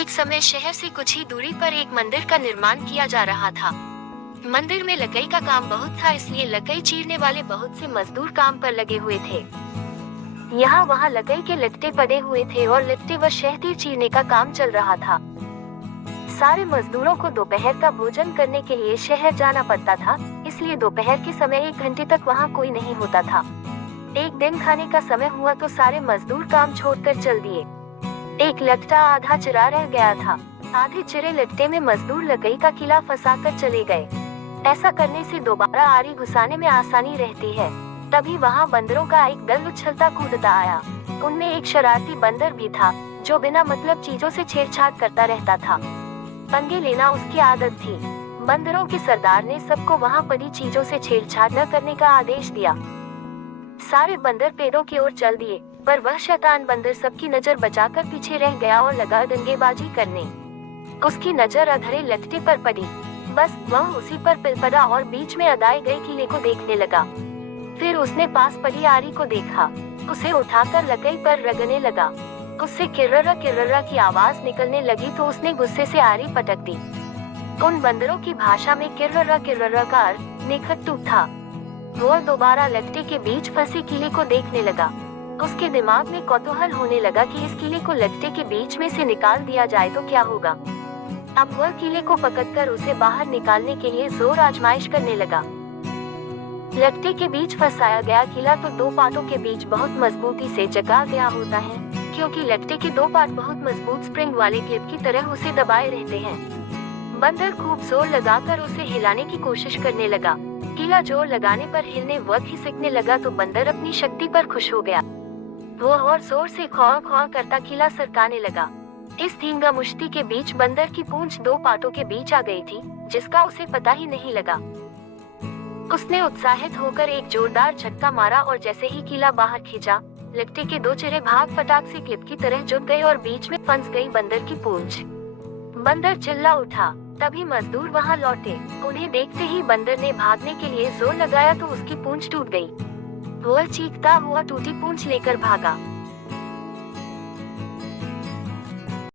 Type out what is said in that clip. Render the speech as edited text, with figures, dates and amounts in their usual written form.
एक समय शहर से कुछ ही दूरी पर एक मंदिर का निर्माण किया जा रहा था। मंदिर में लकड़ी का काम बहुत था, इसलिए लकड़ी चीरने वाले बहुत से मजदूर काम पर लगे हुए थे। यहाँ वहाँ लकड़ी के लट्टे पड़े हुए थे और लट्टे व शहतीर चीरने का काम चल रहा था। सारे मजदूरों को दोपहर का भोजन करने के लिए शहर जाना पड़ता था, इसलिए दोपहर के समय 1 घंटे तक वहाँ कोई नहीं होता था। एक दिन खाने का समय हुआ तो सारे मजदूर काम छोड़कर चल दिए। एक लट्टा आधा चिरा रह गया था। आधे चिरे लट्टे में मजदूर लकड़ी का किला फंसाकर चले गए। ऐसा करने से दोबारा आरी घुसाने में आसानी रहती है। तभी वहाँ बंदरों का एक दल उछलता कूदता आया। उनमें एक शरारती बंदर भी था, जो बिना मतलब चीजों से छेड़छाड़ करता रहता था। पंगे लेना उसकी आदत थी। बंदरों के सरदार ने सबको वहाँ पड़ी चीजों से छेड़छाड़ न करने का आदेश दिया। सारे बंदर पेड़ों की ओर चल दिए, पर वह शैतान बंदर सबकी नजर बचाकर पीछे रह गया और लगा दंगेबाजी करने। उसकी नजर अधरे लट्टे पर पड़ी। बस वह उसी पर पिल पड़ा और बीच में अदाए गए किले को देखने लगा। फिर उसने पास पड़ी आरी को देखा। उसे उठाकर लकड़ी पर रगड़ने लगा। उससे किर्ररा किर्ररा की आवाज निकलने लगी तो उसने गुस्से से आरी पटक दी। उन बंदरों की भाषा में किर्ररा किर्ररा का अर्थ निखट्टू था। वो दोबारा लट्टे के बीच फंसे किले को देखने लगा। उसके दिमाग में कौतूहल होने लगा कि इस किले को लट्टे के बीच में से निकाल दिया जाए तो क्या होगा। अब वह किले को पकड़कर उसे बाहर निकालने के लिए जोर आजमाइश करने लगा। लट्टे के बीच फंसाया गया किला तो 2 पाटों के बीच बहुत मजबूती से जकड़ा गया होता है, क्योंकि लट्टे के 2 पाट बहुत मजबूत स्प्रिंग वाले क्लिप की तरह उसे दबाए रहते हैं। बंदर खूब जोर लगाकर उसे हिलाने की कोशिश करने लगा। किला जोर लगाने पर हिलने व खिसकने लगा तो बंदर अपनी शक्ति पर खुश हो गया। वो और जोर से खौं खौं करता किला सरकाने लगा। इस धींगा मुश्ती के बीच बंदर की पूंछ 2 पाटों के बीच आ गई थी, जिसका उसे पता ही नहीं लगा। उसने उत्साहित होकर एक जोरदार झटका मारा और जैसे ही किला बाहर खींचा, लट्टे के 2 चिरे भाग फटाक से क्लिप की तरह जुट गए और बीच में फंस गई बंदर की पूंछ। बंदर चिल्ला उठा। तभी मजदूर वहां लौटे। उन्हें देखते ही बंदर ने भागने के लिए जोर लगाया तो उसकी पूंछ टूट गई। वो चीखता हुआ टूटी पूंछ लेकर भागा।